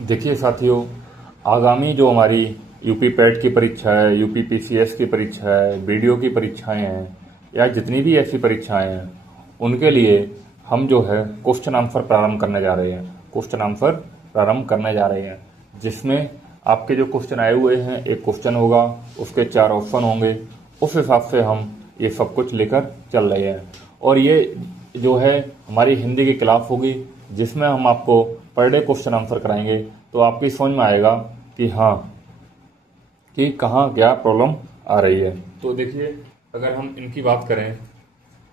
देखिए साथियों, आगामी जो हमारी यूपी पैट की परीक्षा है, यूपी पीसीएस की परीक्षा है, बीडीओ की परीक्षाएं हैं या जितनी भी ऐसी परीक्षाएं हैं, उनके लिए हम जो है क्वेश्चन आंसर प्रारंभ करने जा रहे हैं। क्वेश्चन आंसर प्रारंभ करने जा रहे हैं जिसमें आपके जो क्वेश्चन आए हुए हैं, एक क्वेश्चन होगा, उसके 4 ऑप्शन होंगे। उस हिसाब से हम ये सब कुछ लेकर चल रहे हैं। और ये जो है हमारी हिंदी की क्लास होगी जिसमें हम आपको पर डे क्वेश्चन आंसर कराएंगे, तो आपकी समझ में आएगा कि हाँ, कि कहाँ क्या प्रॉब्लम आ रही है। तो देखिए, अगर हम इनकी बात करें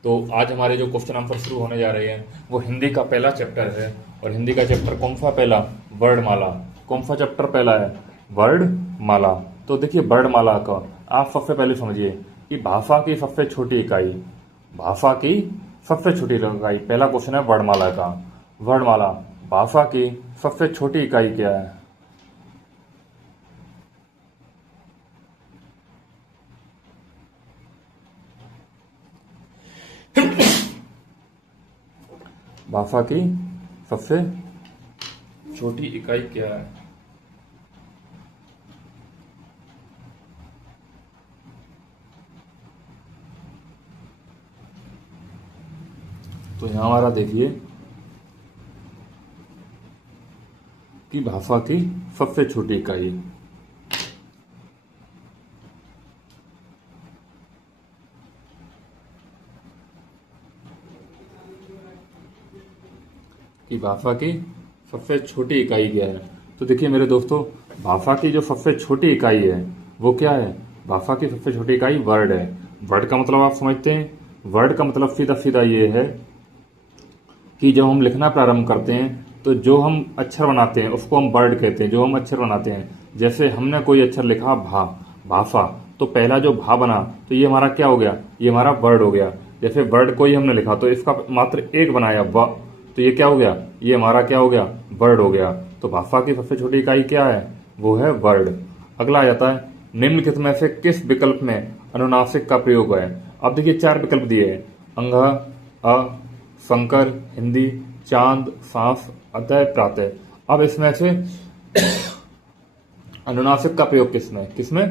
तो आज हमारे जो क्वेश्चन आंसर शुरू होने जा रहे हैं वो हिंदी का पहला चैप्टर है। और हिंदी का चैप्टर कौन सा पहला? वर्णमाला। कौन सा चैप्टर पहला है? वर्णमाला। तो देखिए, वर्णमाला का आप सबसे पहले समझिए कि भाषा की सबसे छोटी इकाई, भाषा की सबसे छोटी इकाई, पहला क्वेश्चन है वर्णमाला का। वर्णमाला, भाषा की सबसे छोटी इकाई क्या है? भाषा की सबसे छोटी इकाई क्या है? तो यहां हमारा देखिए कि भाषा की सबसे छोटी इकाई, कि भाषा की सबसे छोटी इकाई क्या है? तो देखिए मेरे दोस्तों, भाषा की जो सबसे छोटी इकाई है वो क्या है? भाषा की सबसे छोटी इकाई वर्ड है। वर्ड का मतलब आप समझते हैं? वर्ड का मतलब सीधा सीधा ये है कि जब हम लिखना प्रारंभ करते हैं तो जो हम अक्षर बनाते हैं उसको हम वर्ड कहते हैं। जो हम अक्षर बनाते हैं, जैसे हमने कोई अक्षर लिखा भा, भाषा, तो पहला जो भा बना तो ये हमारा क्या हो गया? ये हमारा वर्ड हो गया। जैसे वर्ड कोई हमने लिखा तो इसका मात्र एक बनाया व, तो ये क्या हो गया? ये हमारा क्या हो गया? वर्ड हो गया। तो भाषा की सबसे छोटी इकाई क्या है? वो है वर्ड। अगला आ जाता है, निम्नलिखित में से किस विकल्प में अनुनासिक का प्रयोग है? अब देखिए 4 विकल्प दिए हैं, अंग, अ, शंकर, हिंदी, चांद, सांस, अतः, प्रातः। अब इसमें से अनुनासिक का प्रयोग किसमें? किसमें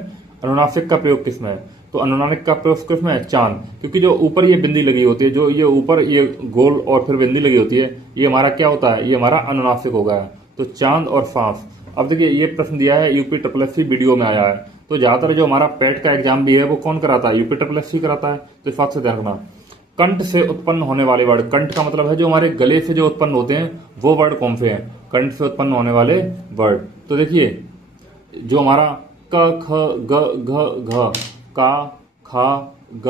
अनुनासिक का प्रयोग किसमें है? तो अनुनासिक का प्रयोग किसमें है? चांद। क्योंकि जो ऊपर ये बिंदी लगी होती है, जो ये ऊपर ये गोल और फिर बिंदी लगी होती है, ये हमारा क्या होता है? ये हमारा अनुनासिक हो गया। तो चांद और सांस। अब देखिए, ये प्रश्न दिया है यूपी SSC वीडियो में आया है। तो ज्यादातर जो हमारा पेट का एग्जाम भी है वो कौन कराता है? यूपी SSC कराता है। तो इस बात से ध्यान रखना। कंठ से उत्पन्न होने वाले वर्ड, कंठ का मतलब है जो हमारे गले से जो उत्पन्न होते हैं वो वर्ड कौन से हैं? कंठ से उत्पन्न होने वाले वर्ड। तो देखिए, जो हमारा क, ख, ग, घ, घ, का, खा, ग,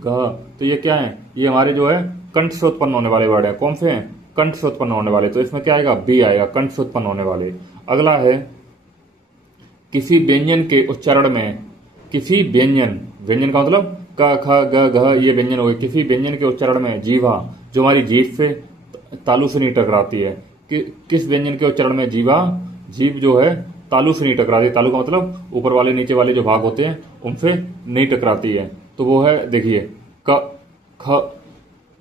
घ, तो ये क्या है? ये हमारे जो है कंठ से उत्पन्न होने वाले वर्ड है। कौन से हैं? कंठ से उत्पन्न होने वाले। तो इसमें क्या आएगा? बी आएगा, कंठ से उत्पन्न होने वाले। अगला है, किसी व्यंजन के उच्चारण में, किसी व्यंजन, व्यंजन का मतलब क, ख, ग, घ, ये व्यंजन हो गए। किसी व्यंजन के उच्चारण में जीवा, जो हमारी जीभ से तालु से नहीं टकराती है, किस व्यंजन के उच्चारण में जीवा, जीभ जो है तालु से नहीं टकराती। तालु का मतलब ऊपर वाले नीचे वाले जो भाग होते हैं उनसे नहीं टकराती है। तो वो है, देखिए, क, ख,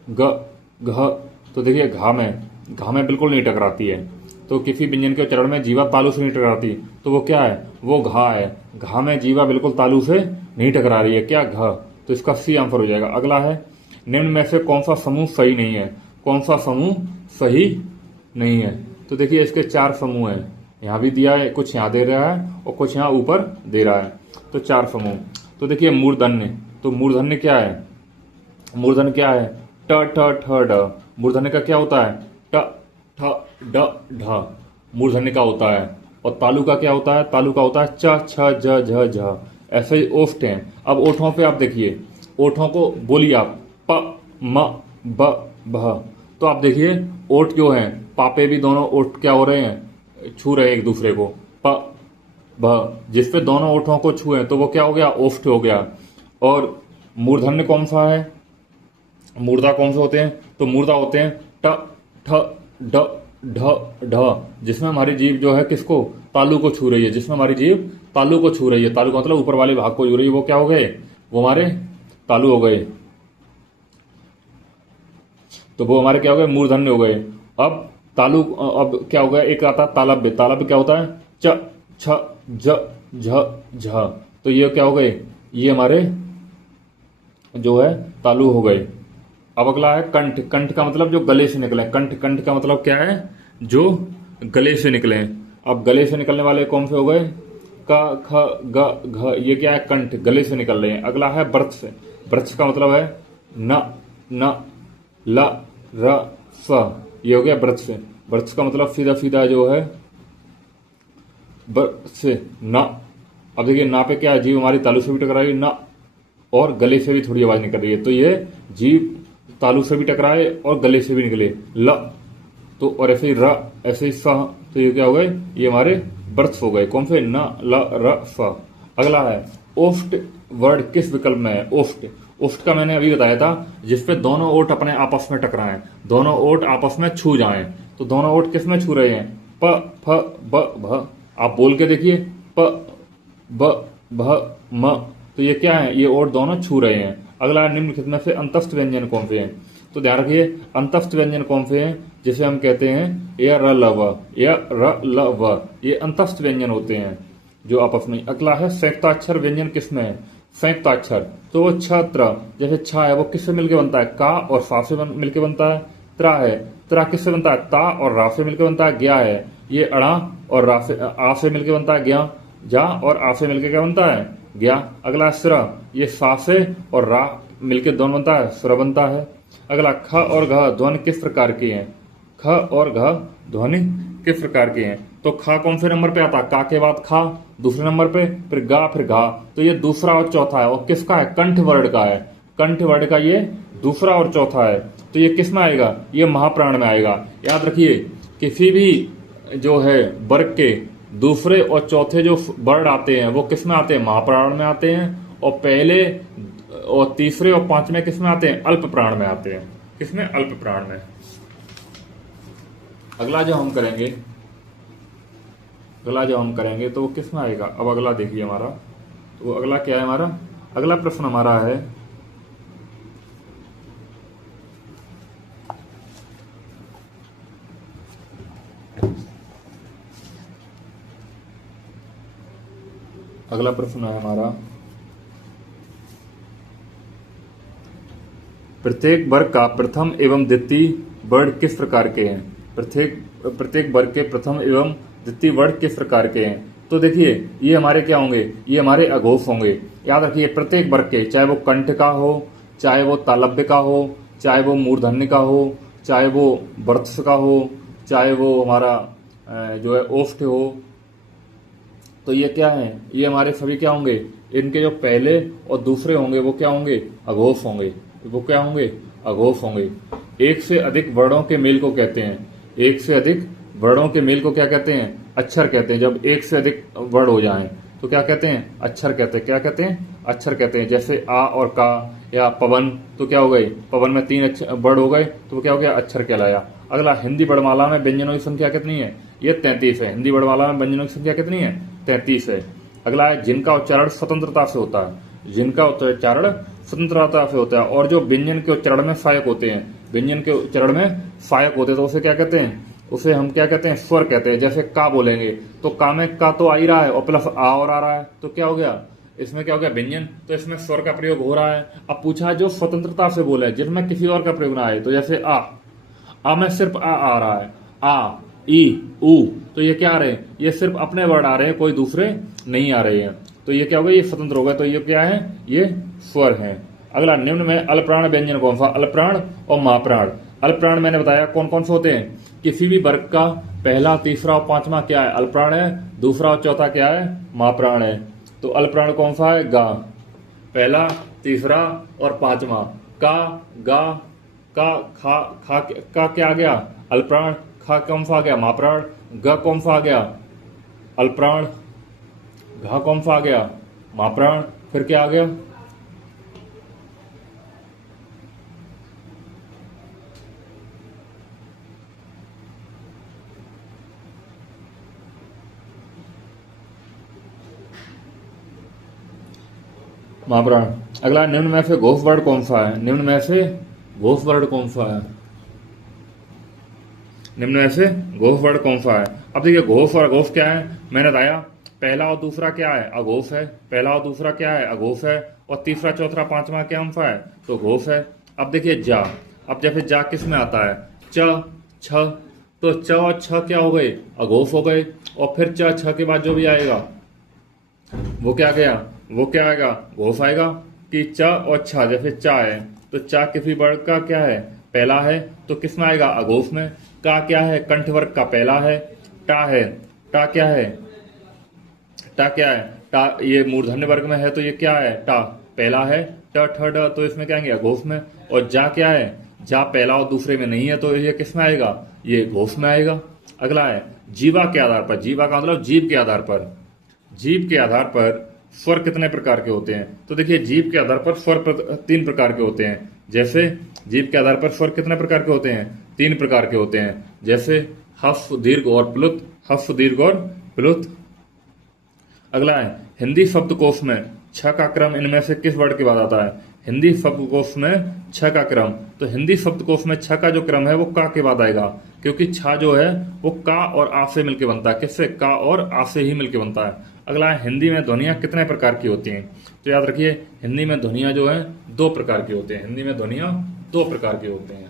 ग, घ। तो देखिए, घा में बिल्कुल नहीं टकराती है। तो किसी व्यंजन के उच्चारण में जीवा तालु से नहीं टकराती, तो वो क्या है? वो घा है। घा में जीवा बिल्कुल तालु से नहीं टकरा रही है, क्या? घ। तो इसका सी आंसर हो जाएगा। अगला है, निम्न में से कौन सा समूह सही नहीं है? कौन सा समूह सही नहीं है? तो देखिए, इसके 4 समूह हैं। यहाँ भी दिया है, कुछ यहाँ दे रहा है और कुछ यहाँ ऊपर दे रहा है। तो 4 समूह। तो देखिए, मूर्धन्य। तो मूर्धन्य क्या है? मूर्धन्य क्या है? ट, ठ, ठ, ड। मूर्धन्य का क्या होता है? ट, ठ, ड, ढ। मूर्धन्य का होता है। और तालु का क्या होता है? तालु का होता है च, छ, ज, झ, झ। ऐसे ही ओष्ठ हैं। अब ओठों पे आप देखिए, ओठों को बोलिए आप, प, म, ब, भ। तो आप देखिए, ओठ जो हैं, पापे भी दोनों ओठ क्या हो रहे हैं? छू रहे हैं एक दूसरे को, प, भ। जिसपे दोनों ओठों को छुए तो वो क्या हो गया? ओष्ठ हो गया। और मूर्धन्य कौन सा है? मूर्धा कौन से होते हैं? तो मूर्धा होते हैं ट, ठ, ड, ढ, ढ। जिसमें हमारी जीभ जो है किसको? तालु को छू रही है। जिसमें हमारी जीभ तालु को छू रही है, तालु का मतलब ऊपर वाले भाग को छू रही है, वो क्या हो गए? वो हमारे तालु हो गए। तो वो हमारे क्या हो गए? मूर्धन्य हो गए। अब तालु अब क्या हो गया, एक आता है तालब्य। तालब्य क्या होता है, च छ ज झ झ। तो ये क्या हो गए, ये हमारे जो है तालु हो गए। अब अगला है कंठ। कंठ का मतलब जो गले से निकले। कंठ, कंठ का मतलब क्या है, जो गले से निकले। अब गले से निकलने वाले कौन से हो गए, क ख ग घ, ये क्या है, कंठ, गले से निकल रहे हैं। अगला है वृक्ष। वृक्ष का मतलब है न न ल र स, ये हो गया वृक्ष। वृक्ष का मतलब सीधा सीधा जो है से न। अब देखिए ना पे क्या है, जीव हमारी तालु से भी टकराई न, और गले से भी थोड़ी आवाज निकल रही है, तो ये जीव तालु से भी टकराए और गले से भी निकले ल। तो और ऐसे ही र, ऐसे ही स, तो ये क्या हो गए, ये हमारे वृक्ष हो गए। कौन से, न ल र स। अगला है ओष्ठ। वर्ड किस विकल्प में है, ओष्ठ। ओष्ठ का मैंने अभी बताया था, जिसपे दोनों ओठ अपने आपस में टकराएं, दोनों ओठ आपस में छू जाएं। तो दोनों ओठ किस में छू रहे हैं, प फ ब भ। आप बोल के देखिए, प ब भ म। तो ये क्या है, ये ओठ दोनों छू रहे हैं। अगला निम्नलिखित में से अंतस्थ व्यंजन कौन से हैं, तो ध्यान रखिए अंतस्थ व्यंजन कौन से हैं, जिसे हम कहते हैं य र ल व, य र ल व, ये अंतस्थ व्यंजन होते हैं जो आपस में। अगला है संयुक्ताक्षर व्यंजन किसमें है, संयुक्ताक्षर। तो वो छत्र, जैसे छा है वो किससे मिलकर बनता है, का और सा से मिलकर बनता है। त्रा है, त्रा किससे बनता है, ता और रा से मिलकर बनता है। ज्ञा है, ये अड़ा और रा से, आ से मिलकर बनता है ज्ञा। जा और आ से मिलकर क्या बनता है, ज्ञा। अगला स्र, ये सा से और रा मिलकर दोनों बनता है, स्र बनता है। अगला ख और घ ध्वनि किस प्रकार की हैं, ख और घ ध्वनि किस प्रकार की हैं, तो ख कौन से नंबर पे आता है, का के बाद खा दूसरे नंबर पे, फिर गा, फिर घा। तो ये दूसरा और चौथा है, और किसका है, कंठ वर्ण का है। कंठ वर्ण का ये दूसरा और चौथा है, तो ये किस में आएगा, ये महाप्राण में आएगा। याद रखिए किसी भी जो है वर्ग के दूसरे और चौथे जो वर्ण आते हैं वो किस में आते हैं, महाप्राण में आते हैं। और पहले और तीसरे और पांचवें किस में आते हैं, अल्प प्राण में आते हैं। किसमें, अल्प प्राण में। अगला जो हम करेंगे, तो वो किस में आएगा। अब अगला देखिए हमारा, तो अगला क्या है हमारा, अगला प्रश्न हमारा है अगला प्रश्न है हमारा, प्रत्येक वर्ग का प्रथम एवं द्वितीय वर्ण किस प्रकार के हैं। प्रत्येक वर्ग के प्रथम एवं द्वितीय वर्ण किस प्रकार के हैं। तो देखिए ये हमारे क्या होंगे, ये हमारे अघोष होंगे। याद रखिए प्रत्येक वर्ग के, चाहे वो कंठ का हो, चाहे वो तालब्य का हो, चाहे वो मूर्धन्य का हो, चाहे वो वृक्ष का हो, चाहे वो हमारा जो है ओष्ठ हो, तो ये क्या है, ये हमारे सभी क्या होंगे, इनके जो पहले और दूसरे होंगे वो क्या होंगे, अघोष होंगे। वो क्या होंगे, अघोष होंगे। एक से अधिक वर्णों के मेल को कहते हैं, एक से अधिक वर्णों के मेल को क्या कहते हैं, अक्षर कहते हैं। जब एक से अधिक वर्ण हो जाएं तो क्या कहते हैं, अक्षर कहते हैं। क्या कहते हैं, अक्षर कहते हैं। जैसे आ और का, या पवन, तो क्या हो गए, पवन में 3 वर्ण हो गए, तो वो क्या हो गया, अक्षर कहलाया। अगला हिंदी वर्णमाला में व्यंजनों की संख्या कितनी है, ये 33 है। हिंदी वर्णमाला में व्यंजनों की संख्या कितनी है, 33 है। अगला है जिनका उच्चारण स्वतंत्रता से होता है, जिनका उच्चारण स्वतंत्रता से होता है, और जो व्यंजन के उच्चारण में सहायक होते हैं, व्यंजन के उच्चारण में सहायक होते हैं, तो उसे क्या कहते हैं, उसे हम क्या कहते हैं, स्वर कहते हैं। जैसे का बोलेंगे तो का में का तो आ ही रहा है और प्लस आ और आ रहा है, तो क्या हो गया, इसमें क्या हो गया, व्यंजन, तो इसमें स्वर का प्रयोग हो रहा है। अब पूछा है जो स्वतंत्रता से बोले, जिसमें किसी और का प्रयोग ना आए, तो जैसे आ में सिर्फ आ रहा है, आ ई ऊ, तो ये क्या आ रहे हैं, ये सिर्फ अपने वर्ड आ रहे हैं, कोई दूसरे नहीं आ रहे हैं, तो ये क्या हो गया, ये स्वतंत्र हो गया। तो ये क्या है, ये स्वर है। अगला निम्न में अल्पप्राण व्यंजन कौन सा, अल्पप्राण और महाप्राण। अल्पप्राण मैंने बताया कौन कौन से होते हैं, किसी भी वर्ग का पहला, तीसरा और पांचवा क्या है, अल्पप्राण है, दूसरा और चौथा क्या है, महाप्राण है। तो अल्पप्राण कौन सा है, गा, पहला, तीसरा और पांचवा, का, गा, का, खा, खा का क्या आ गया, अल्पप्राण, खा कौन सा आ गया, महाप्राण, ग कौन सा आ गया, अल्पप्राण, घा कौन सा आ गया, महाप्राण, फिर क्या आ गया, महाप्राण। अगला निम्न में से घोष वर्ण कौन सा है, निम्न में से घोष वर्ण कौन सा है, निम्न में से घोष वर्ण कौन सा है। अब देखिए घोष और अघोष क्या है, मैंने बताया पहला और दूसरा क्या है, अघोष है। पहला और दूसरा क्या है, अघोष है। और तीसरा चौथा पांचवा क्या सा है, तो घोष है। अब देखिए जा, अब जैसे जा किस में आता है, च छ, तो च और छ क्या हो गए, अघोष हो गए। और फिर च छ के बाद जो भी आएगा वो क्या गया, वो क्या आएगा, घोष आएगा। कि च और छ, जैसे चा है तो चा किसी वर्ग का क्या है, पहला है, तो किस में आएगा, अघोष में। का क्या है, कंठ वर्ग का पहला है। टा है, टा क्या है, टा क्या है, टा ये मूर्धन्य वर्ग में है तो ये क्या है, टा पहला है। ट ठ ड तो इसमें क्या आएंगे, अघोष में। और जा क्या है, जा पहला और दूसरे में नहीं है तो ये किस में आएगा, ये घोष में आएगा। अगला है जीवा के आधार पर, जीवा का मतलब जीव के आधार पर। जीव के आधार पर स्वर कितने प्रकार के होते हैं, तो देखिए जीव के आधार पर स्वर 3 प्रकार के होते हैं। जैसे जीव के आधार पर स्वर कितने प्रकार के होते हैं, 3 प्रकार के होते हैं। जैसे हस्व दीर्घ और प्लुत, हस्व दीर्घ और प्लुत। अगला है हिंदी शब्दकोश में छ का क्रम इनमें से किस वर्ण के बाद आता है, हिंदी शब्दकोश में छ का क्रम, तो हिंदी शब्दकोश में छ का जो क्रम है वो का के बाद आएगा, क्योंकि छ जो है वो का और आ से मिलकर बनता है। किससे, का और आ से ही मिलकर बनता है। अगला है हिंदी में ध्वनियां कितने प्रकार की होती हैं, तो याद रखिए हिंदी में ध्वनियां जो है 2 प्रकार की होती हैं। हिंदी में ध्वनियां 2 प्रकार की होती हैं।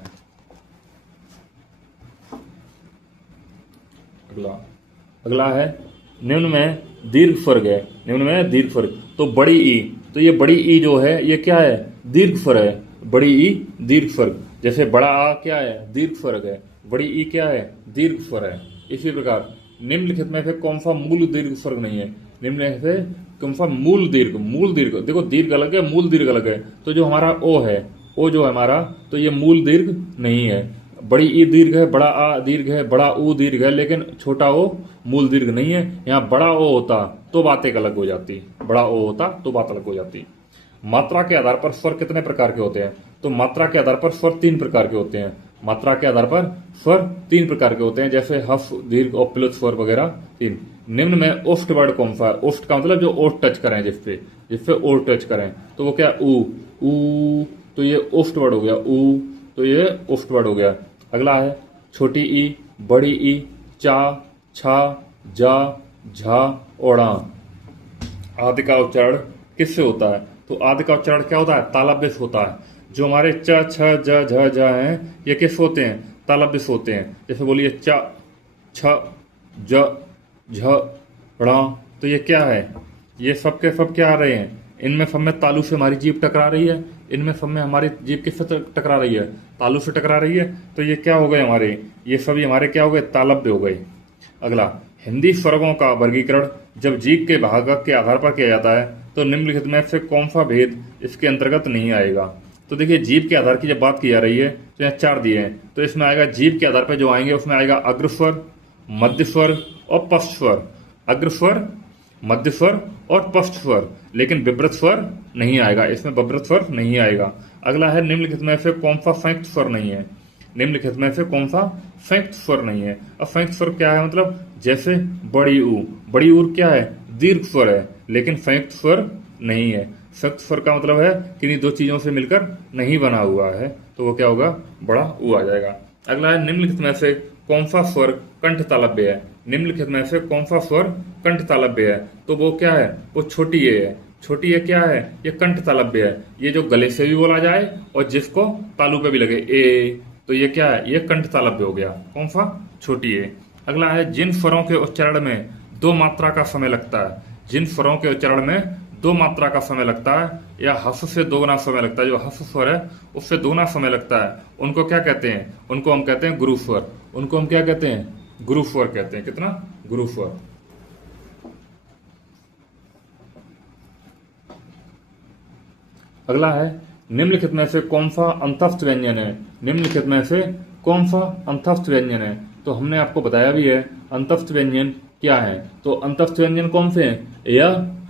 अगला है निम्न में दीर्घ स्वर्ग है, निम्न में दीर्घ स्वर्ग, तो बड़ी ई, तो ये बड़ी ई जो है ये क्या है, दीर्घ स्वर है। बड़ी ई दीर्घ स्वर्ग, जैसे बड़ा आ क्या है, दीर्घ स्वर्ग है। बड़ी ई क्या है, दीर्घ स्वर है। इसी प्रकार निम्नलिखित में से कौन सा मूल दीर्घ स्वर्ग नहीं है, निम्नलिखित से कौन सा मूल दीर्घ, मूल दीर्घ, देखो दीर्घ अलग है, मूल दीर्घ अलग है। तो जो हमारा ओ है, ओ जो है हमारा, तो ये मूल दीर्घ नहीं है। बड़ी ई दीर्घ है, बड़ा आ दीर्घ है, बड़ा ऊ दीर्घ है, लेकिन छोटा ओ मूल दीर्घ नहीं है। यहाँ बड़ा ओ होता तो बात एक अलग हो जाती, बड़ा ओ होता तो बात अलग हो जाती। मात्रा के आधार पर स्वर कितने प्रकार के होते हैं, तो मात्रा के आधार पर स्वर 3 प्रकार के होते हैं। मात्रा के आधार पर स्वर 3 प्रकार के होते हैं, जैसे हफ दीर्घ और प्लुत स्वर वगैरह 3। निम्न में ओष्ठ वर्ण कौन सा है, ओष्ठ का मतलब जो ओठ टच करें, जिसपे ओठ टच करें, तो वो क्या, ऊ, ऊ, तो ये ओष्ठ वर्ण हो गया, ऊ, तो ये ओष्ठ वर्ण हो गया। अगला है छोटी ई, बड़ी ई, चा, छा, जा, झा, ओड़ा। आदि का उच्चारण किससे होता है, तो आदि का उच्चारण क्या होता है, तालव्य से होता है। जो हमारे च, छ, ज, झ, झ हैं ये किस होते हैं, तालव्य से होते हैं। जैसे बोलिए च, छ, ज, झ, ड़ा, तो ये क्या है, ये सब के सब क्या आ रहे हैं, इनमें सब में तालु से हमारी जीभ टकरा रही है, इनमें सब में हमारी जीभ किससे टकरा रही है, तालु से टकरा रही है। तो ये क्या हो गए हमारे, ये सभी हमारे क्या हो गए, तालव्य हो गए। अगला हिंदी स्वर्गों का वर्गीकरण जब जीभ के भागक के आधार पर किया जाता है तो निम्नलिखित में से कौन सा भेद इसके अंतर्गत नहीं आएगा। तो देखिए जीभ के आधार की जब बात की जा रही है तो यहाँ 4 दिए हैं, तो इसमें आएगा जीभ के आधार पर जो आएंगे उसमें आएगा अग्रस्वर, मध्य स्वर और पश्च स्वर। अग्रस्वर, मध्य स्वर और पश्च स्वर, लेकिन विवृत स्वर नहीं आएगा, इसमें विवृत स्वर नहीं आएगा। अगला है निम्नलिखित में से कौन सा संयुक्त स्वर नहीं है, निम्नलिखित में से कौन सा संयुक्त स्वर नहीं है। अब संयुक्त स्वर क्या है, मतलब जैसे बड़ी ऊ, बड़ी ऊ क्या है, दीर्घ स्वर है, लेकिन संयुक्त स्वर नहीं है। संयुक्त स्वर का मतलब है कि इन 2 चीजों से मिलकर नहीं बना हुआ है, तो वो क्या होगा, बड़ा ऊ आ जाएगा। अगला है निम्नलिखित में से कौन सा स्वर कंठ तालव्य है, निम्नलिखित में से कौन सा स्वर कंठ तालव्य है, तो वो क्या है, वो छोटी ए है। छोटी ए क्या है, ये कंठ तालव्य है, ये जो गले से भी बोला जाए और जिसको तालु पे भी लगे ए, तो ये क्या है, ये कंठ तालव्य हो गया, कौन सा, छोटी ए। अगला है जिन स्वरों के उच्चारण में 2 मात्रा का समय लगता है, जिन स्वरों के उच्चारण में 2 मात्रा का समय लगता है या हस से 2 गुना समय लगता है, जो हस स्वर है उससे 2 गुना समय लगता है, उनको क्या कहते हैं, उनको हम कहते हैं गुरु स्वर। उनको हम क्या कहते हैं, गुरु स्वर कहते हैं। कितना, गुरु स्वर। अगला है निम्नलिखित में से कौन सा अंतस्थ व्यंजन है, निम्नलिखित में से कौन सा अंतस्थ व्यंजन है, तो हमने आपको बताया भी है अंतस्थ व्यंजन क्या है। तो अंतस्थ व्यंजन कौन से हैं, य,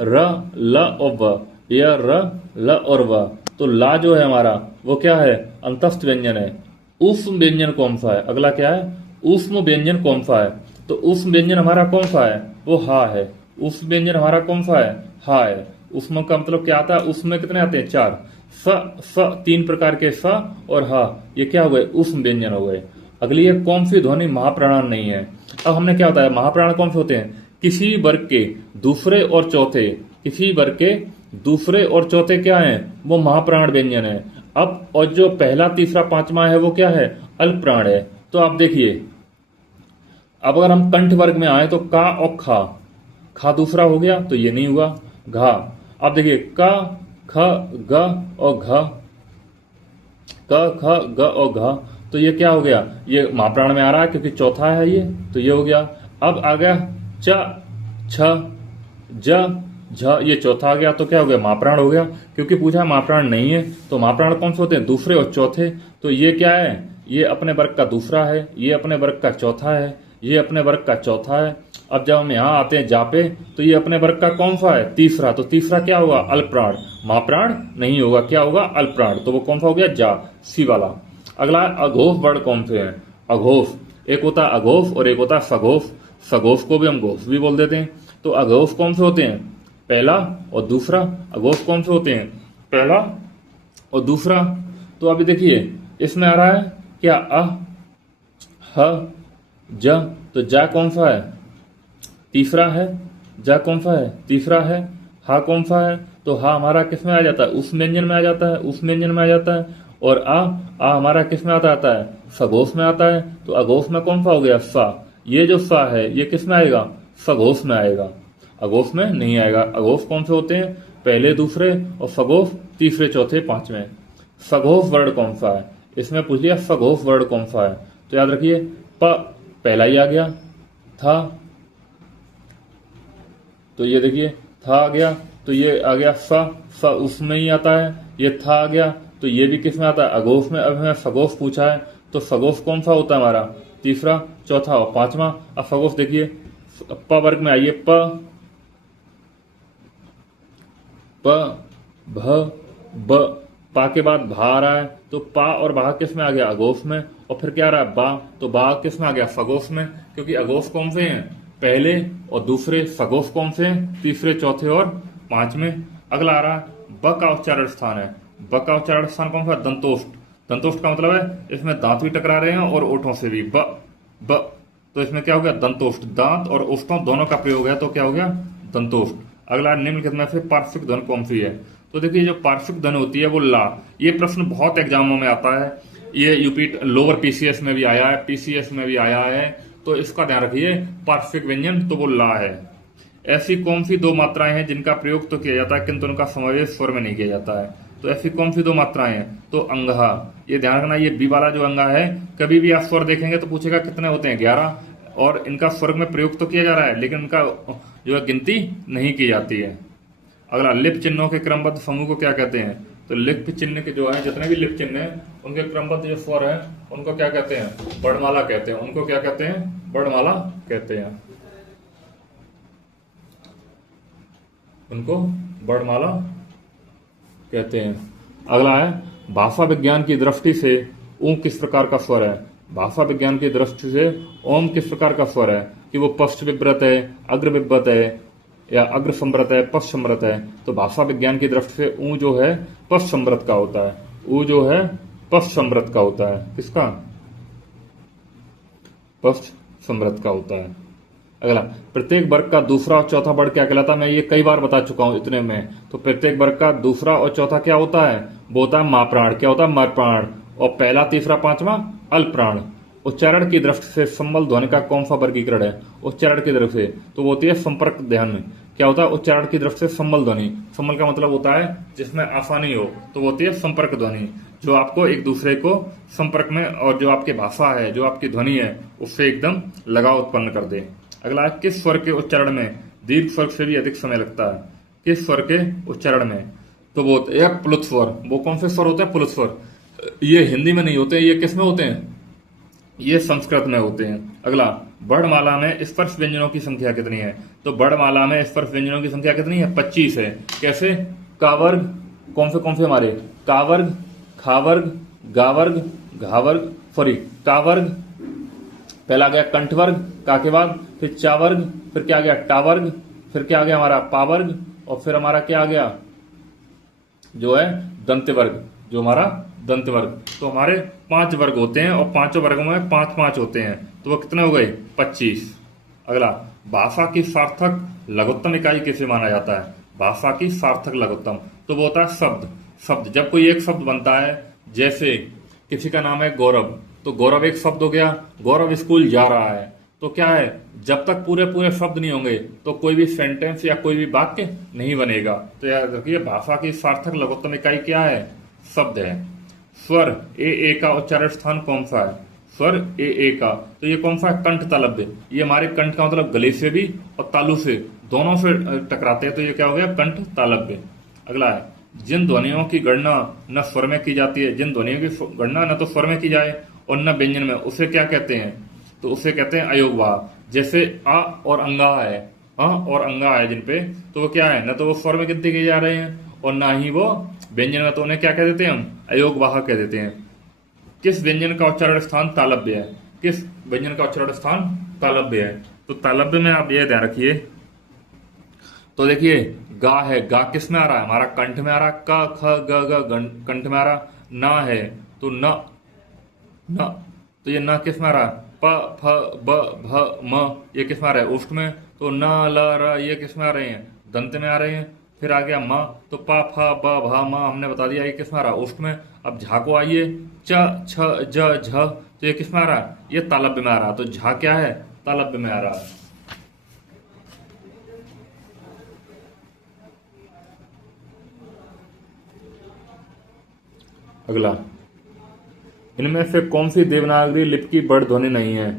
र, ल और व, य, र, ल और व। तो ला जो है हमारा वो क्या है, अंतस्थ व्यंजन है। ऊष्म व्यंजन कौन सा है, अगला क्या है, ऊष्म व्यंजन कौन सा है, तो ऊष्म व्यंजन हमारा कौन सा है, वो हा है। ऊष्म व्यंजन हमारा कौन सा है, हा है। ऊष्म का मतलब क्या आता है, उसमें कितने आते हैं, 4। स 3 प्रकार के स और हा, ये क्या हो गए, ऊष्म व्यंजन हो गए। अगली है कौन सी ध्वनि महाप्राण नहीं है। अब हमने क्या बताया, महाप्राण कौन से होते हैं, किसी वर्ग के दूसरे और चौथे, किसी वर्ग के दूसरे और चौथे क्या है, वो महाप्राण व्यंजन है। अब और जो पहला तीसरा पांचवा है वो क्या है, अल्पप्राण है। तो आप देखिए, अब अगर हम कंठ वर्ग में आए तो का और खा, खा दूसरा हो गया तो ये नहीं हुआ, घा। अब देखिए का ख ग और घ, क ख ग और घ, तो ये क्या हो गया, ये महाप्राण में आ रहा है क्योंकि चौथा है ये, तो ये हो गया। अब आ गया च छ ज झ, ये चौथा आ गया तो क्या हो गया, महाप्राण हो गया। क्योंकि पूछा महाप्राण नहीं है तो महाप्राण कौन से होते हैं, दूसरे और चौथे। तो ये क्या है, ये अपने वर्ग का दूसरा है, ये अपने वर्ग का चौथा है, ये अपने वर्ग का चौथा है। अब जब हम यहाँ आते हैं जा पे, तो ये अपने वर्ग का कौन सा है, तीसरा। तो तीसरा क्या होगा, अल्पप्राण, महाप्राण नहीं होगा, क्या होगा, अल्पप्राण। तो वो कौन सा हो गया, जा, सी वाला। अगला अघोष वर्ण कौन से हैं, अघोष, एक होता है अघोष और एक होता है सघोष। सघोष को भी हम घोष भी बोल देते हैं। तो अघोष कौन से होते हैं, पहला और दूसरा। अघोष कौन से होते हैं, पहला और दूसरा। तो अभी देखिए इसमें आ रहा है क्या, अ ह ज, तो जा कौन सा है, तीसरा है। जा कौन सा है, तीसरा है। हा कौन सा है, तो हा हमारा किस में आ जाता है, उस व्यंजन में आ जाता है, उस व्यंजन में आ जाता है। और आ हमारा किस में आता है, सघोष में आता है। तो अघोष में कौन सा हो गया, सा। ये जो सा है ये किस में आएगा, सघोष में आएगा, अघोष में नहीं आएगा। अघोष कौन से होते हैं, पहले दूसरे, और सघोष तीसरे चौथे पांचवें। सघोष वर्ण कौन सा है, इसमें पूछ लिया सघोष वर्ण कौन सा है। तो याद रखिए, प पहला ही आ गया, था, तो ये देखिए था आ गया, तो ये आ गया स उसमें ही आता है। ये था आ गया तो ये भी किस में आता है, अघोष में। अब हमें सघोष पूछा है तो सघोष कौन सा होता है हमारा, तीसरा, चौथा और पांचवा। अब सघोष देखिए, प वर्ग में आइए, प भ ब, पा के बाद भा आ रहा है, तो पा और भा किस में आ गया, अघोष में। और फिर क्या आ रहा है, बा, तो बा किस में आ गया, सघोष में। क्योंकि अघोष कौन से हैं, पहले और दूसरे। सघोष कौन से हैं, तीसरे चौथे और पांचवें। अगला आ रहा है ब का उच्चारण स्थान है। ब का उच्चारण स्थान कौन सा, दंतोष्ठ। दंतोष्ठ का मतलब है इसमें दांत भी टकरा रहे हैं और ओठों से भी, ब ब, तो इसमें क्या हो गया, दंतोष्ठ। दांत और ओष्ठों दोनों का प्रयोग है तो क्या हो गया, दंतोष्ठ। अगला निम्नलिखित में से पार्श्विक ध्वनि कौन सी है। तो देखिए जो पार्श्विक ध्वनि होती है वो ला। ये प्रश्न बहुत एग्जामों में आता है, ये यूपी लोअर पीसीएस में भी आया है, पीसीएस में भी आया है, तो इसका ध्यान रखिए। पार्श्विक व्यंजन तो वो ला है। ऐसी कौन सी दो मात्राएं हैं जिनका प्रयोग तो किया जाता है किंतु उनका समावेश स्वर में नहीं किया जाता है। तो ऐसी कौन सी दो मात्राएं हैं, तो अंगहा। ये ध्यान रखना, ये बी वाला जो अंगा है, कभी भी आप स्वर देखेंगे तो पूछेगा कितने होते हैं, 11, और इनका स्वर्ग में प्रयोग तो किया जा रहा है लेकिन इनका जो है गिनती नहीं की जाती है। अगला लिप चिन्हों के क्रमबद्ध समूह को क्या कहते हैं। तो लिप चिन्ह के जो है, जितने भी लिप चिन्ह हैं उनके क्रमबद्ध जो स्वर है उनको क्या कहते हैं, वर्णमाला कहते हैं। उनको क्या कहते हैं, वर्णमाला कहते हैं, उनको वर्णमाला कहते हैं। अगला है भाषा विज्ञान की दृष्टि से ऊ किस प्रकार का स्वर है। भाषा विज्ञान की दृष्टि से ओम किस प्रकार का स्वर है, कि वो पश्च विव्रत है, अग्र विव्रत है, या अग्र संव्रत है, पश्च संव्रत है। तो भाषा विज्ञान की दृष्टि से ऊ जो है पश्च संव्रत का होता है, ऊ जो है पश्च संव्रत का होता है। किसका, पश्च संव्रत का होता है। अगला प्रत्येक वर्ग का दूसरा और चौथा वर्ग क्या कहलाता है। मैं ये कई बार बता चुका हूं इतने में। तो प्रत्येक वर्ग का दूसरा और चौथा क्या होता है, वो होता है महाप्राण। क्या होता है, महाप्राण। और पहला तीसरा पांचवा अल्पप्राण। उच्चारण की दृष्टि से संबल ध्वनि का कौन सा वर्गीकरण है, उच्चारण की दृष्टि से तो वो होती है संपर्क ध्वनि। क्या होता है, उच्चारण की दृष्टि से संबल ध्वनि। संबल का मतलब होता है जिसमें आसानी हो, तो वो होती है संपर्क ध्वनि, जो आपको एक दूसरे को संपर्क में, और जो आपकी भाषा है, जो आपकी ध्वनि है, उससे एकदम लगाव उत्पन्न कर दे। अगला, किस स्वर के उच्चारण में दीर्घ स्वर से भी अधिक समय लगता है। किस स्वर के उच्चारण में, तो वो एक प्लुत स्वर। वो कौन से स्वर होते हैं, प्लुत स्वर। ये हिंदी में नहीं होते, ये किस में होते हैं, ये संस्कृत में होते हैं। अगला, वर्णमाला में स्पर्श व्यंजनों की संख्या कितनी है। तो वर्णमाला में स्पर्श व्यंजनों की संख्या कितनी है, 25 है। कैसे, कावर्ग कौन से हमारे, कावर्ग, खावर्ग, गावर्ग, घावर्ग, सॉरी कावर्ग, पहला आ गया कंठवर्ग, का के बाद फिर चावर्ग, फिर क्या आ गया टावर्ग, फिर क्या आ गया हमारा पावर्ग, और फिर हमारा क्या आ गया जो है दंत्यवर्ग, जो हमारा दंत वर्ग। तो हमारे 5 वर्ग होते हैं और पांचों वर्गों में 5 5 होते हैं, तो वो कितने हो गए? 25। अगला, भाषा की सार्थक लघुत्तम इकाई किसे माना जाता है? भाषा की सार्थक लघुत्तम तो वो होता है शब्द। शब्द जब कोई एक शब्द बनता है, जैसे किसी का नाम है गौरव, तो गौरव एक शब्द हो गया। गौरव स्कूल जा रहा है, तो क्या है, जब तक पूरे पूरे शब्द नहीं होंगे तो कोई भी सेंटेंस या कोई भी वाक्य नहीं बनेगा। तो याद रखिए, भाषा की सार्थक लघुत्तम इकाई क्या है? शब्द है। स्वर ए का उच्चारण स्थान कौन सा है? स्वर ए का, तो ये कौन सा है? कंठ तालव्य। ये हमारे कंठ का मतलब गले से भी और तालु से, दोनों से टकराते हैं, तो ये क्या हो गया? कंठ तालव्य। अगला है, जिन ध्वनियों की गणना न स्वर में की जाती है, जिन ध्वनियों की गणना न तो स्वर में की जाए और न व्यंजन में, उसे क्या कहते हैं? तो उसे कहते हैं अयोगवाह। जैसे आ और अंगा है, और अंगा है जिनपे, तो वो क्या है? न तो वो स्वर में गिनती किए जा रहे हैं और ना ही वो व्यंजन में, तो उन्हें क्या कह देते हैं? हम अयोगवाह कह देते हैं। किस व्यंजन का उच्चारण स्थान तालव्य है? किस व्यंजन का उच्चारण स्थान तालव्य है? तो तालव्य में आप ये ध्यान रखिए, तो देखिए, गा है, गा किस में आ रहा है? हमारा कंठ में आ रहा है। क ख ग ग कंठ में आ रहा। ना है, तो न न, तो ये न किस में आ रहा है? प फ ब भ म, ये किस में आ रहा है? उष्ट में। तो न ल र, ये किस में आ रहे हैं? दंत में आ रहे हैं। फिर आ गया म, तो प फ ब भ म हमने बता दिया, ये किस में आ रहा है? उष्ट में। अब झा को आइए, च छ ज झ, तो ये किस में आ रहा है? ये तालव्य में आ रहा है। तो झा क्या है? तालव्य में आ रहा है। अगला, इनमें से कौन सी देवनागरी लिपि की बढ़ ध्वनि नहीं है?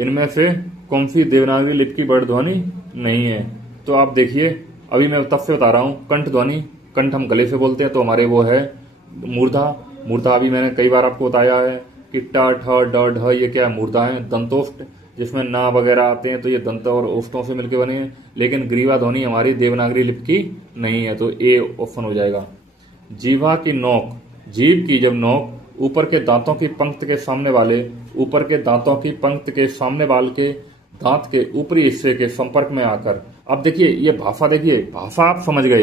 इनमें से कौन सी देवनागरी लिपि की बढ़ ध्वनि नहीं है? तो आप देखिए, अभी मैं तब से बता रहा हूँ, कंठ ध्वनि, कंठ हम गले से बोलते हैं, तो हमारे वो है मूर्धा। मूर्धा अभी मैंने कई बार आपको बताया है कि ट ठ ड ढ, ये क्या है? मूर्धा है। दंतोष्ट, जिसमें ना वगैरह आते हैं, तो ये दंत और ओष्ठों से मिलकर बने हैं। लेकिन ग्रीवा ध्वनि हमारी देवनागरी लिपि की नहीं है, तो ए ऑप्शन हो जाएगा। जीवा की नोक, जीभ की जब नोक ऊपर के दांतों की पंक्ति के सामने वाले, ऊपर के दांतों की पंक्ति के सामने वाले के दांत के ऊपरी हिस्से के संपर्क में आकर, अब देखिए ये भाषा, देखिए भाषा आप समझ गए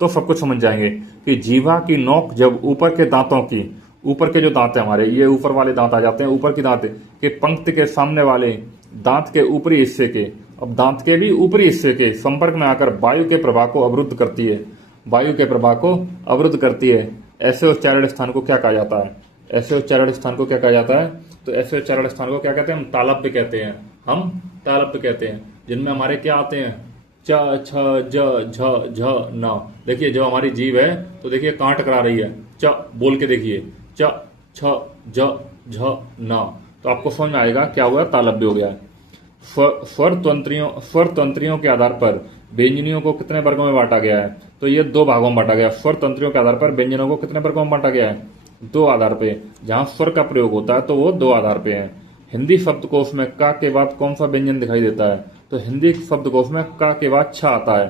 तो सब कुछ समझ जाएंगे कि जीवा की नोक जब ऊपर के दांतों की, ऊपर के जो दांत है हमारे, ये ऊपर वाले दांत आ जाते हैं, ऊपर की दांत के पंक्ति के सामने वाले दांत के ऊपरी हिस्से के, अब दांत के भी ऊपरी हिस्से के संपर्क में आकर वायु के प्रवाह को अवरुद्ध करती है, वायु के प्रवाह को अवरुद्ध करती है। ऐसे उच्चारण स्थान को क्या कहा जाता है? ऐसे उच्चारण स्थान को क्या कहा जाता है? तो ऐसे उच्चारण स्थान को क्या कहते हैं? हम तालव्य कहते हैं। हम तालव्य कहते हैं, जिनमें हमारे क्या आते हैं? च छ ज झ झ न। देखिए जो हमारी जीभ है, तो देखिए कहाँ टकरा रही है? च बोल के देखिए, च छ ज झ न, तो आपको समझ में आएगा क्या हुआ? तालव्य हो गया। स्वर तंत्रियों के आधार पर व्यंजनियों को कितने वर्गों में बांटा गया है? तो ये 2 भागों में बांटा गया। स्वर तंत्रियों के आधार पर व्यंजनों को कितने वर्गों में बांटा गया है? 2 आधार पे। जहां स्वर का प्रयोग होता है तो वो 2 आधार पे है। हिंदी शब्दकोश में का के बाद कौन सा व्यंजन दिखाई देता है? तो हिंदी शब्दकोश में का के बाद छ आता है।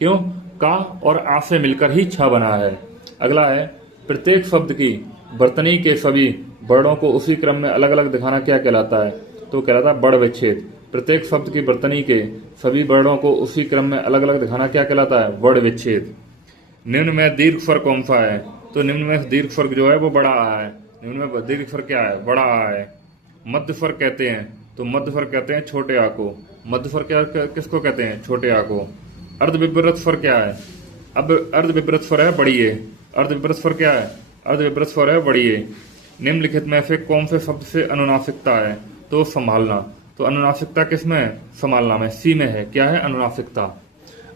क्यों? का और आ से मिलकर ही छ बना है। अगला है, प्रत्येक शब्द की वर्तनी के सभी वर्णों को उसी क्रम में अलग अलग दिखाना क्या कहलाता है? तो कहलाता है वर्ण विच्छेद। प्रत्येक शब्द की वर्तनी के सभी वर्णों को उसी क्रम में अलग अलग दिखाना क्या कहलाता है? वर्ण विच्छेद। निम्न में दीर्घ स्वर कौन सा है? तो निम्न में दीर्घ स्वर जो है वो बड़ा आ है। निम्न में दीर्घ स्वर क्या है? बड़ा आ है। मध्य स्वर कहते हैं, तो मध्य स्वर कहते हैं छोटे आ को। मध्य स्वर क्या किसको कहते हैं? छोटे आ को। अर्धविपरीत स्वर क्या है? अब अर्धविपरीत स्वर है बड़ी ए। अर्धविपरीत स्वर क्या है? अर्धविपरीत स्वर है बड़ी ए। निम्नलिखित में से कौन से शब्द से अनुनासिकता है? तो संभालना। तो अनुनासिकता किस में है? संभालना में। सी में है। क्या है? अनुनासिकता।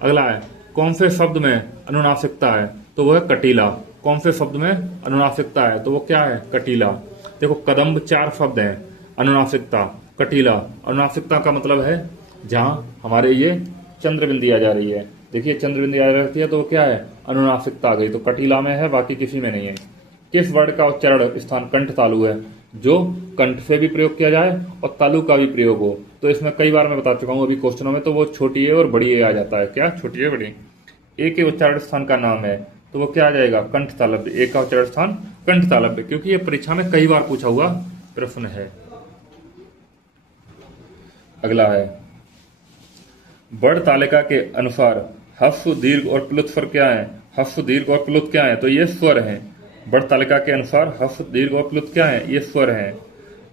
अगला है, कौन से शब्द में अनुनासिकता है? तो वो है कटीला। कौन से शब्द में अनुनासिकता है? तो वो क्या है? कटीला। देखो कदम्ब 4 शब्द हैं। अनुनासिकता, कटीला। अनुनासिकता का मतलब है जहां हमारे ये चंद्र बिंदी आ जा रही है। देखिए चंद्र बिंदी आ रहती है तो वो क्या है? अनुनासिकता आ गई। तो कटीला में है, बाकी किसी में नहीं है। किस वर्ण का उच्चारण स्थान कंठ तालु है? जो कंठ से भी प्रयोग किया जाए और तालु का भी प्रयोग हो। तो इसमें कई बार मैं बता चुका हूं अभी क्वेश्चनों में, तो वो छोटी ए और बड़ी ए आ जाता है। क्या? छोटी ए बड़ी। ए के उच्चारण स्थान का नाम है, तो वो क्या आ जाएगा? कंठ तालव्य। ए का उच्चारण स्थान कंठ तालव्य, क्योंकि ये परीक्षा में कई बार पूछा हुआ प्रश्न है। अगला है, वर्ण तालिका के अनुसार ह्रस्व, दीर्घ और प्लुत स्वर क्या है? ह्रस्व, दीर्घ और प्लुत क्या है? तो ये स्वर हैं। वर्ड तालिका के अनुसार ह्रस्व, दीर्घ और प्लुत क्या है? ये स्वर हैं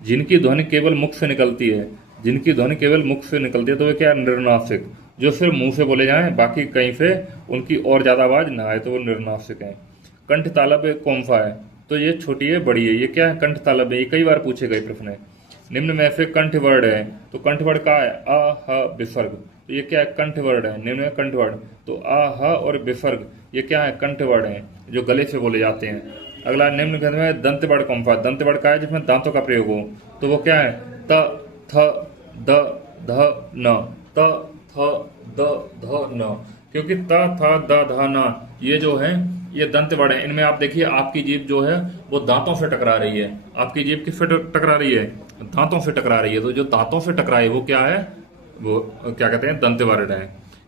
जिनकी ध्वनि केवल मुख से निकलती है। जिनकी ध्वनि केवल मुख से निकलती है तो वे क्या है? निर्नासिक। जो सिर्फ मुंह से बोले जाएं, बाकी कहीं से उनकी और ज्यादा आवाज ना आए तो वो निर्नासिक है। कंठ तालब कौन सा है? तो ये छोटी है, बड़ी है। ये क्या है? कंठ तालब है। ये कई बार पूछे गए प्रश्न है। निम्न में से कंठ वर्ड है, तो कंठ वर्ड का है अ ह विसर्ग, तो ये क्या है? कंठ वर्ड है। निम्न में कंठ वर्ड, तो अ ह और विसर्ग ये क्या है? कंठ वर्ड है, जो गले से बोले जाते हैं। अगला निम्न ग्रंथ में दंत वर्ड कौन सा? दंत वर्ड का है जिसमें दांतों का प्रयोग हो, तो वो क्या है? त थ द ध न, त थ द ध न, क्योंकि त थ द ध न ये जो है ये दंत वर्ड है। इनमें आप देखिए आपकी जीभ जो है वो दांतों से टकरा रही है। आपकी जीभ किससे टकरा रही है? दांतों से टकरा रही है। तो जो दांतों से टकराए वो क्या है? वो क्या कहते हैं? दंत वर्ड है।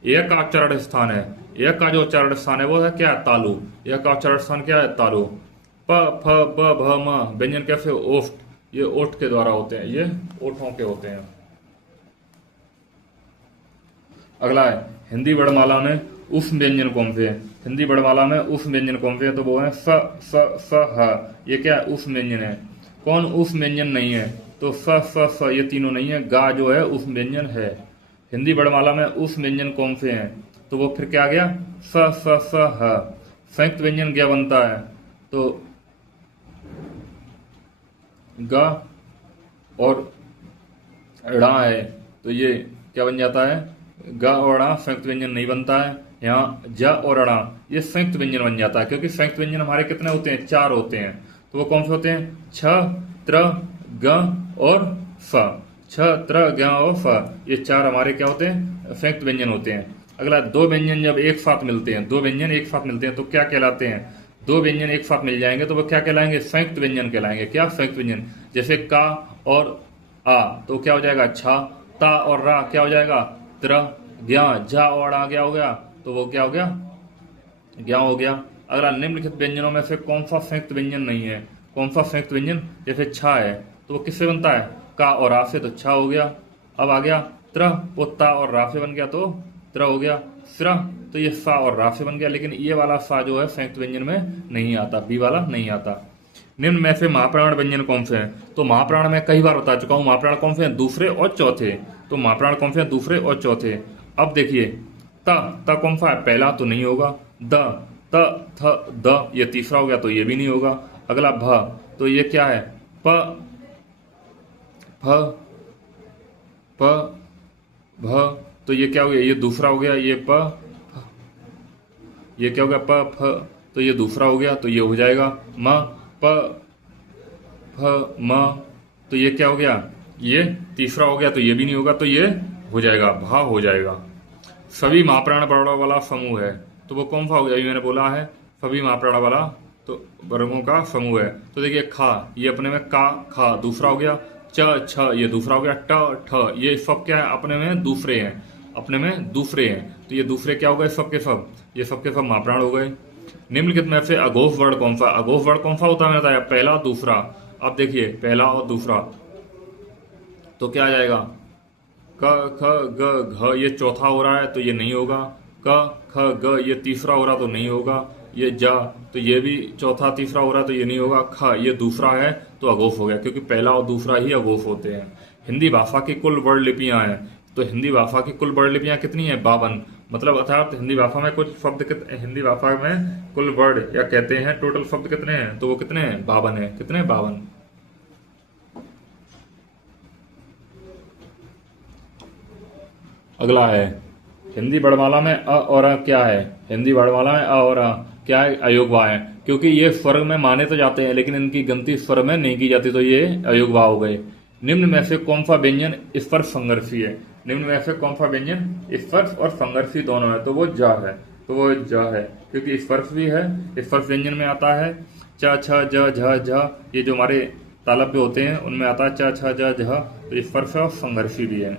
एक का उच्चारण स्थान है, एक का जो उच्चारण स्थान है वो है क्या? तालु। एक का उच्चारण स्थान क्या है? तालु। प फ ब भ म व्यंजन कैसे? ओष्ठ, ये ओठ के द्वारा होते हैं, ये ओठों के होते हैं। अगला है हिंदी वर्णमाला में उस व्यंजन कौन से है? हिंदी वर्णमाला में उस व्यंजन कौन से है? तो वो है स स स ह। ये क्या है? उस व्यंजन है। कौन उस व्यंजन नहीं है? तो स स स ये तीनों नहीं है। गा जो है उस व्यंजन है। हिंदी वर्णमाला में उस व्यंजन कौन से हैं? तो वो फिर क्या आ गया? स स स ह। संयुक्त व्यंजन क्या बनता है? तो ग और ड़ा है, तो ये क्या बन जाता है? ग और ड़ा संयुक्त व्यंजन नहीं बनता है। यहाँ ज और ड़ा ये संयुक्त व्यंजन बन जाता है, क्योंकि संयुक्त व्यंजन हमारे कितने होते हैं? 4 होते हैं। तो वो कौन से होते हैं? छ, त्र, ग और फ। छ, त्र, ग और फ ये 4 हमारे क्या होते हैं? संयुक्त व्यंजन होते हैं। अगला दो व्यंजन जब एक साथ मिलते हैं, दो व्यंजन एक साथ मिलते हैं तो क्या कहलाते हैं? दो व्यंजन एक साथ मिल जाएंगे तो वो क्या कहलाएंगे? संयुक्त व्यंजन कहलाएंगे। क्या? संयुक्त व्यंजन। जैसे का और आ तो क्या हो जाएगा? छा। ता और रा क्या हो जाएगा? त्र। ज्ञा, झा और आ क्या हो गया? तो वो क्या हो गया? ज्ञा हो गया। अगला निम्नलिखित व्यंजनों में से कौन सा संयुक्त व्यंजन नहीं है? कौन सा संयुक्त व्यंजन? जैसे छा है तो वो किससे बनता है? का और रा से, तो छा हो गया। अब आ गया त्र, वो ता और रा से बन गया तो त्र हो गया। स्र तो ये सा और रा से बन गया, लेकिन ये वाला सा जो है संयुक्त व्यंजन में नहीं आता, बी वाला नहीं आता। निम्न में से महाप्राण व्यंजन कौन से हैं? तो महाप्राण में कई बार बता चुका हूं। महाप्राण कौन से हैं? दूसरे और चौथे। तो महाप्राण कौन से हैं? दूसरे और चौथे। अब देखिए त कौन सा है? पहला तो नहीं होगा। द, त, थ, द ये तीसरा हो गया तो ये भी नहीं होगा। अगला भ तो ये क्या है? प, फ, प, भ तो ये क्या हो गया? ये दूसरा हो गया। ये प, ये क्या हो गया? प, फ तो ये दूसरा हो गया तो ये हो जाएगा। म, प, फ, म तो ये क्या हो गया? ये तीसरा हो गया तो ये भी नहीं होगा तो ये हो जाएगा, भा हो जाएगा। सभी महाप्राण वर्णों वाला समूह है, तो वो कौन सा हो गया? ये मैंने बोला है सभी महाप्राण वाला तो वर्गों का समूह है। तो देखिए खा ये अपने में का खा दूसरा हो गया। च, छ ये दूसरा हो गया। ट, ठ ये सब क्या है? अपने में दूसरे हैं, अपने में दूसरे हैं। तो ये दूसरे क्या हो गए? सबके सब, ये सबके सब महाप्राण हो गए। निम्नलिखित में से अघोष वर्ण कौन सा? अघोष वर्ण कौन सा होता है? मैंने बताया पहला दूसरा। अब देखिए पहला और दूसरा तो क्या आ जाएगा? क, ख, ग, घ ये चौथा हो रहा है तो ये नहीं होगा। क, ख, ग ये तीसरा हो रहा तो नहीं होगा। ये जा तो ये भी चौथा तीसरा हो रहा तो ये नहीं होगा। ख ये दूसरा है तो अघोष हो गया, क्योंकि पहला और दूसरा ही अघोष होते हैं। हिंदी भाषा की कुल वर्ण लिपियां हैं, तो हिंदी भाषा की कुल वर्ण लिपियां कितनी है? 52। मतलब अर्थात हिंदी भाषा में कुछ शब्द हिंदी भाषा में कुल वर्ण या कहते हैं टोटल शब्द कितने हैं? तो वो कितने हैं? 52 है। कितने? 52। अगला है हिंदी वर्णमाला में अ और अ क्या है? हिंदी वर्णमाला में अ और अ क्या है? अयोगवा है, क्योंकि ये स्वर में माने तो जाते हैं लेकिन इनकी गिनती स्वर में नहीं की जाती, तो ये अयोगवा हो गए। निम्न में से कौन सा व्यंजन स्पर्श संघर्षी है? निम्न में से कौन सा व्यंजन स्पर्श और संघर्षी दोनों है? तो वो ज है, तो वो ज है, क्योंकि स्पर्श भी है, स्पर्श व्यंजन में आता है। च, छ, ज, झ, झ ये जो हमारे तालब पे होते हैं उनमें आता है च, छ, ज, झ, तो स्पर्श और संघर्षी भी है।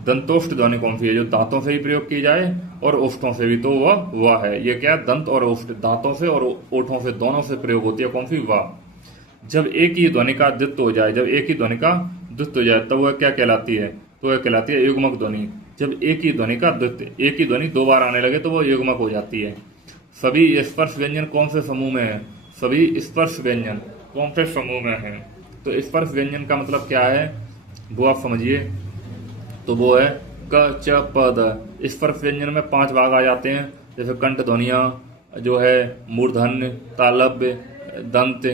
दंतोष्ठ ध्वनि कौन सी है? जो दांतों से ही प्रयोग की जाए और ओष्ठों से भी, तो वह है। ये क्या है? दंत और ओष्ठ, दांतों से और ओठों से दोनों से प्रयोग होती है। कौन सी? वाह। जब एक ही ध्वनि का द्वित्व हो जाए, जब एक ही ध्वनि का द्वित्व हो जाए तब वह क्या कहलाती है? तो वह कहलाती है युग्मक ध्वनि। जब एक ही ध्वनि का द्वित्व, एक ही ध्वनि 2 बार आने लगे तो वह युग्मक हो जाती है। सभी स्पर्श व्यंजन कौन से समूह में है? सभी स्पर्श व्यंजन कौन से समूह में हैं। तो स्पर्श व्यंजन का मतलब क्या है वो आप समझिए। तो वो है क च प द। स्पर्श व्यंजन में 5 भाग आ जाते हैं, जैसे कंठ ध्वनियाँ जो है, मूर्धन्य, तालव्य, दंत,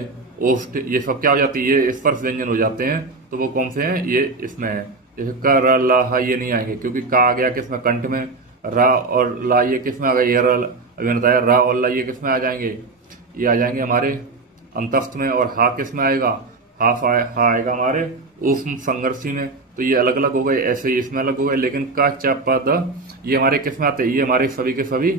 ओष्ठ, ये सब क्या हो जाती है, ये स्पर्श व्यंजन हो जाते हैं। तो वो कौन से हैं, ये इसमें है। जैसे क र ल ह ये नहीं आएंगे, क्योंकि का आ गया किसमें, कंठ में। रा और ला ये किसमें आ गए, ये अभी मैंने बताया रा और ला ये किसमें आ जाएंगे, ये आ जाएंगे हमारे अंतस्थ में। और हा किसमें आएगा, हा आएगा हमारे ऊष्म संघर्षी में। तो ये अलग अलग हो गए, ऐसे ही इसमें अलग हो गए। लेकिन क च प द ये हमारे किसमें आते हैं, ये हमारे सभी के सभी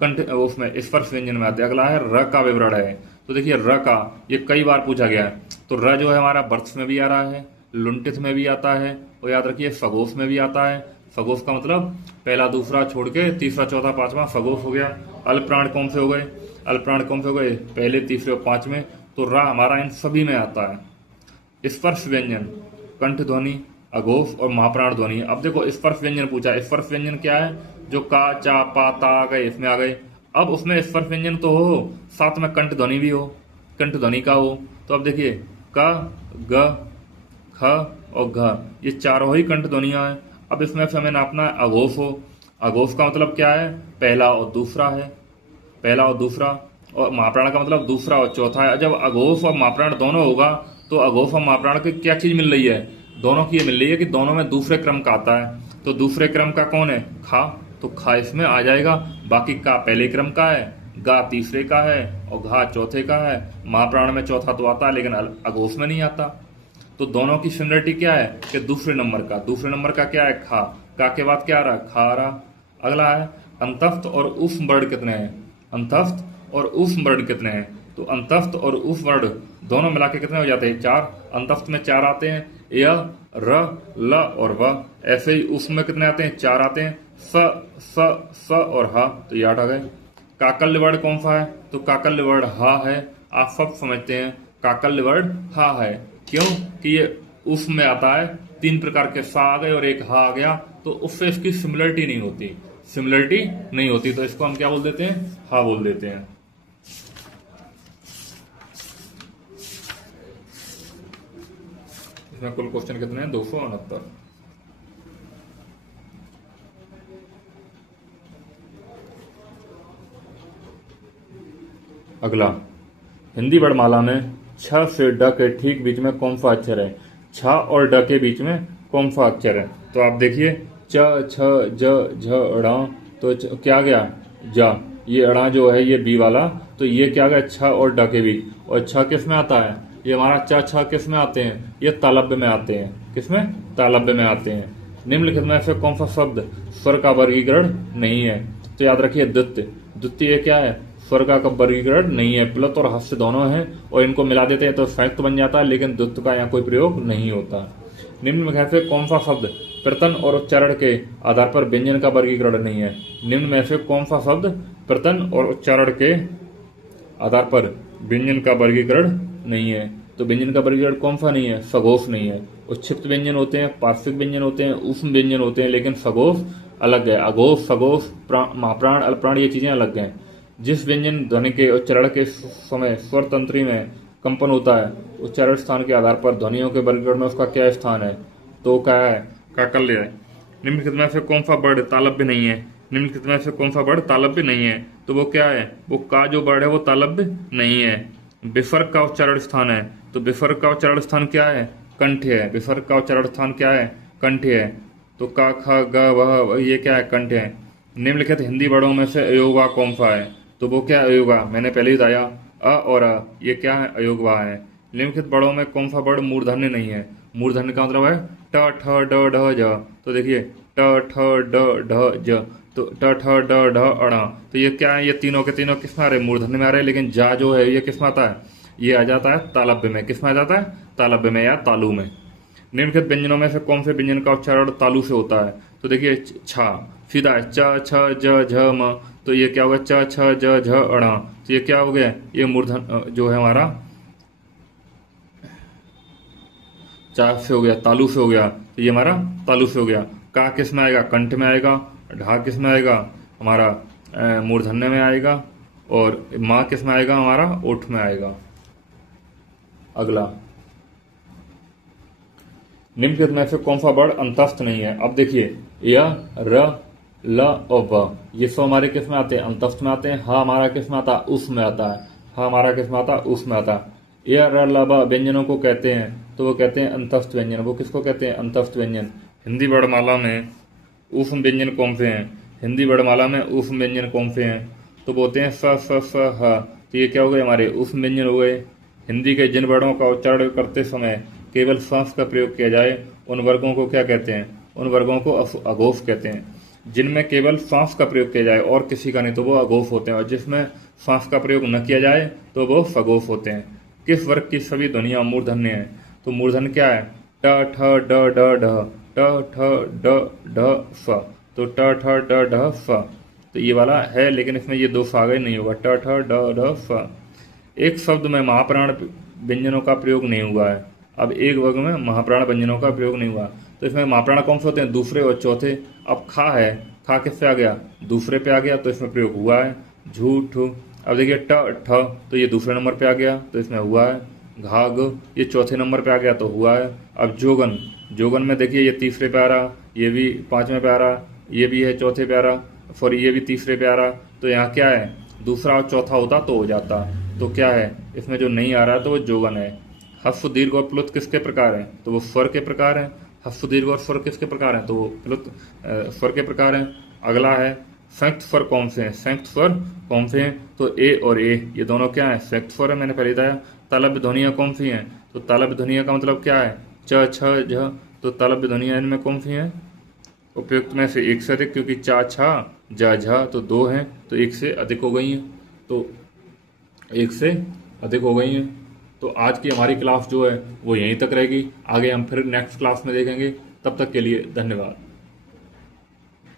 कंठ उसमें स्पर्श व्यंजन में आते हैं। अगला है र का विवरण है। तो देखिए र का ये कई बार पूछा गया है। तो र जो है हमारा वर्ष में भी आ रहा है, लुंटित में भी आता है, और याद रखिए सगोश में भी आता है। सगोश का मतलब पहला दूसरा छोड़ के तीसरा चौथा पांचवा सगोश हो गया। अल्पप्राण कौन से हो गए, अल्पप्राण कौन से हो गए, पहले तीसरे और पांचवें। तो रा हमारा इन सभी में आता है। स्पर्श व्यंजन कंठ ध्वनि, अघोष और महाप्राण ध्वनि। अब देखो स्पर्श व्यंजन पूछा, स्पर्श व्यंजन क्या है, जो का चा पा ता आ गए इसमें आ गए। अब उसमें स्पर्श व्यंजन तो हो, साथ में कंठ ध्वनि भी हो, कंठ ध्वनि का हो। तो अब देखिए क ग ख और घ ये चारों ही कंठ ध्वनियां हैं। अब इसमें से हमें नापना है अघोष हो। अघोष का मतलब क्या है, पहला और दूसरा है, पहला और दूसरा। और महाप्राण का मतलब दूसरा और चौथा है। जब अघोष और महाप्राण दोनों होगा तो अघोष और महाप्राण की क्या चीज मिल रही है, दोनों की ये मिल रही है कि दोनों में दूसरे क्रम का आता है। तो दूसरे क्रम का कौन है, खा, तो खा इसमें आ जाएगा। बाकी का पहले क्रम का है, गा तीसरे का है और घा चौथे का है। महाप्राण में चौथा तो आता है लेकिन अघोष में नहीं आता। तो दोनों की सिमिलरिटी क्या है कि दूसरे नंबर का क्या है, खा। का के बाद क्या आ रहा है, खा आ रहा। अगला है अंतस्थ और ऊष्म वर्ण कितने हैं, अंतस्थ और ऊष्म वर्ण कितने हैं। तो अंतस्थ और ऊष्म वर्ण दोनों मिला के कितने हो जाते हैं, 4। अंतस्थ में 4 आते हैं, य र ल और व। ऐसे ही ऊष्म में कितने आते हैं, 4 आते हैं, स और ह। तो ये 8 आ गए। काकल्य वर्ण कौन सा है, तो काकल्य वर्ण हा है। आप सब समझते हैं काकल्य वर्ण हा है, क्यों कि ये ऊष्म में आता है। 3 प्रकार के सा आ गए और एक हा आ गया, तो उससे इसकी सिमिलरिटी नहीं होती, तो इसको हम क्या बोल देते हैं, हा बोल देते हैं। इसमें कुल क्वेश्चन कितने हैं, 269। अगला हिंदी वर्णमाला में छ से ड के ठीक बीच में कौन सा अक्षर है, छ और ड के बीच में कौन सा अक्षर है। तो आप देखिए च छ ज झ अड़ा, तो क्या गया जा, ये अड़ा जो है ये बी वाला, तो ये क्या गया छ और ड के बीच। और छ किस में आता है, ये हमारा च छ किस में आते हैं, ये तालव्य में आते हैं। किसमें, तालव्य में आते हैं। निम्नलिखित में से कौन सा शब्द स्वर का वर्गीकरण नहीं है। तो याद रखिए द्वितीय क्या है, स्वर का वर्गीकरण नहीं है। प्लुत और हस्य दोनों हैं और इनको मिला देते हैं तो संयुक्त बन जाता है, लेकिन द्वित्व का यहाँ कोई प्रयोग नहीं होता। निम्न में से कौन सा शब्द प्रतन और उच्चारण के आधार पर व्यंजन का वर्गीकरण नहीं है। निम्न में से कौन सा शब्द प्रतन और उच्चारण के आधार पर व्यंजन का वर्गीकरण नहीं है। तो व्यंजन का वर्गीकरण कौन सा नहीं है, सघोष नहीं है। उच्छिप्त व्यंजन होते हैं, पार्श्विक व्यंजन होते हैं, ऊष्म व्यंजन होते हैं, लेकिन सघोष अलग है। अघोष, सघोष, महाप्राण, अल्पप्राण ये चीजें अलग हैं। जिस व्यंजन ध्वनि के उच्चारण के समय स्वर तंत्री में कंपन होता है, उच्चारण स्थान के आधार पर ध्वनियों के वर्गीकरण में उसका क्या स्थान है, तो क्या है, काकल्य है। निम्नलिखित में से कौन सा वर्ण तालव्य नहीं है, निम्नलिखित में से कौन सा वर्ण तालव्य नहीं है, तो वो क्या है, वो का जो वर्ण है वो तालव्य नहीं है। विसर्ग का उच्चारण स्थान है, तो विसर्ग का उच्चारण स्थान क्या है, कंठ है। विसर्ग का उच्चारण स्थान क्या है, कंठ है। तो का ख ग वह ये क्या है, कंठ है। निम्नलिखित हिंदी वर्णों में से अयोगवा कौन सा है, तो वो क्या है, अयोगा। मैंने पहले ही बताया अ और अ ये क्या है, अयोगवा है। निम्नलिखित वर्णों में कौन सा वर्ण मूर्धन्य नहीं है। मूर्धन्य का मतलब है ट ठ ड ढ ज। तो देखिए ट ठ ड ढ ज, तो ट ठ ड ढ अड़ा, तो ये क्या है, ये तीनों के तीनों किस में आ रहे हैं, मूर्धन्य में आ रहे हैं। लेकिन जा जो है ये किस में आता है, ये आ जाता है तालव्य में। किस में आ जाता है, तालव्य में या तालु में। निम्नलिखित व्यंजनों में से कौन से व्यंजन का उच्चारण तालु से होता है, तो देखिए छा सीधा है, च छ ज झ म, तो ये क्या होगा, च छ ज झ अड़ा, तो ये क्या हो गया, ये मूर्धन जो है हमारा चा से हो गया, तालु से हो गया, तो ये हमारा तालु से हो गया। का किस में आएगा, कंठ में आएगा। ढा किस में आएगा, हमारा मूर्धन्य में आएगा। और माँ किस में आएगा, हमारा ओठ में आएगा। अगला, निम्नलिखित में से कौन सा वर्ण अंतस्थ नहीं है। अब देखिए य, र, ल और व, ये सब हमारे किस में आते हैं, अंतस्थ में आते हैं। हा हमारा किस में आता है, उस में आता है। हा हमारा किस में आता है, उस में आता है। य, र, ल, व व्यंजनों को कहते हैं तो वो कहते हैं अंतस्थ व्यंजन। वो किसको कहते हैं, अंतस्थ व्यंजन। हिंदी वर्णमाला में ऊष्म व्यंजन कौन से हैं, हिंदी वर्णमाला में ऊष्म व्यंजन कौन से हैं, तो बोलते हैं स, स, स, ह। तो ये क्या हो गए, हमारे ऊष्म व्यंजन हो गए। हिंदी के जिन वर्णों का उच्चारण करते समय केवल सांस का प्रयोग किया जाए उन वर्गों को क्या कहते हैं, उन वर्गों को अघोष कहते हैं। जिनमें केवल सांस का प्रयोग किया जाए और किसी का नहीं तो वो अघोष होते हैं, और जिसमें सांस का प्रयोग न किया जाए तो वो सघोष होते हैं। किस वर्ग की सभी ध्वनियां मूर्धन्य हैं, तो मूर्धन्य क्या है, ट, ठ, ड, ढ, ढ, ट, ठ, ड, ढ, फ। तो ट, ठ, ड, ढ, फ, तो ये वाला है, लेकिन इसमें ये दो फ नहीं होगा, ट, ठ, ड, ढ, फ। एक शब्द में महाप्राण व्यंजनों का प्रयोग नहीं हुआ है। अब एक वर्ग में महाप्राण व्यंजनों का प्रयोग नहीं हुआ, तो इसमें महाप्राण कौन से होते हैं, दूसरे और चौथे। अब खा है, खा किस पे आ गया, दूसरे पे आ गया, तो इसमें प्रयोग हुआ है। झूठ, अब देखिए ट, ठ, तो ये दूसरे नंबर पे आ गया तो इसमें हुआ है। घाघ, ये चौथे नंबर पे आ गया तो हुआ है। अब जोगन, जोगन में देखिए ये तीसरे पे आ रहा, ये भी पांचवें पे आ रहा, ये भी है चौथे पे आ रहा, और ये भी तीसरे पे आ रहा, तो यहाँ क्या है, दूसरा और चौथा होता तो हो जाता। तो क्या है, इसमें जो नहीं आ रहा तो वो जोगन है। ह्रस्व दीर्घ और प्लुत किसके प्रकार हैं, तो वो स्वर के प्रकार हैं। ह्रस्व दीर्घ और स्वर किसके प्रकार हैं, तो वो प्लुत स्वर के प्रकार हैं। अगला है संयुक्त स्वर कौन से हैं, संयुक्त स्वर कौन से हैं, तो ए और ए ये दोनों क्या है, संयुक्त स्वर है, मैंने पहले बताया। तालव्य ध्वनियां कौन सी हैं, तो तालव्य ध्वनियां का मतलब क्या है, च, छ, झ, तो तालव्य ध्वनियां इनमें कौन सी हैं, उपयुक्त में से एक से अधिक, क्योंकि चा, छा, जा, झा तो दो हैं, तो एक से अधिक हो गई हैं, तो एक से अधिक हो गई हैं। तो आज की हमारी क्लास जो है वो यहीं तक रहेगी, आगे हम फिर नेक्स्ट क्लास में देखेंगे। तब तक के लिए धन्यवाद।